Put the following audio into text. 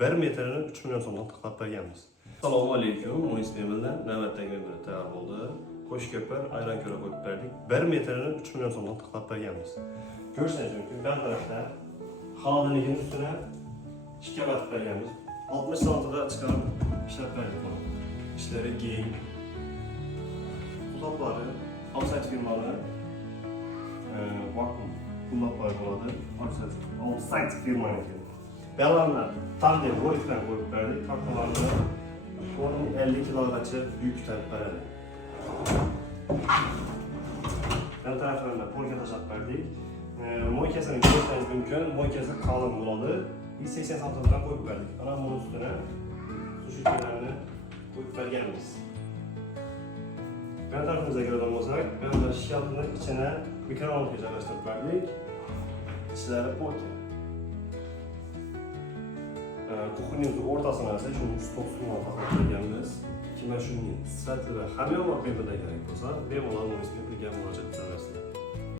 1 metrini 3 milyon so'mdan tıklab berganmiz. Assalomu alaykum, Munis Mebeldan navbatdagi bir tayyor bo'ldi. Qo'shko'pir, ayron ko'ra qo'yib berdik. 1 metrini 3 milyon so'mdan tıklab berganmiz. Ko'rishingiz mumkin, bu tarafda xalodilnikning ustida ishga batib berganmiz. 60 santida chiqarib ishlab berdik buni. İşleri keng. Qulaplari, offset firmalari vakuum qulaplar bo'ladi. Offset firmaniki. Bella'nlar tandem rolikdan qo'yib berdik. Taxtalarni 50 kilogacha yukdan beradi. Yan taraflarına polka tashlab berdik. Moykasini ko'rishingiz mumkin. Moykasi qalin bo'ladi. 180 santimdan qo'yib berdik. Ana buni ustiga sushitlarni qo'yib berganmiz. Yan tarafimizga keladigan bo'lsak, bu yerda shelfni ichine mikrofonga joylashtirib berdik. İçlari polka. Kuxnyamizning o'rtasini esa shuni stok suvini taqib berganmiz. Kimlar shuning sifati va hamma yoq mebelda kerak bo'lsa, bemalol Munis Mebelga murojaat qilaverasizlar.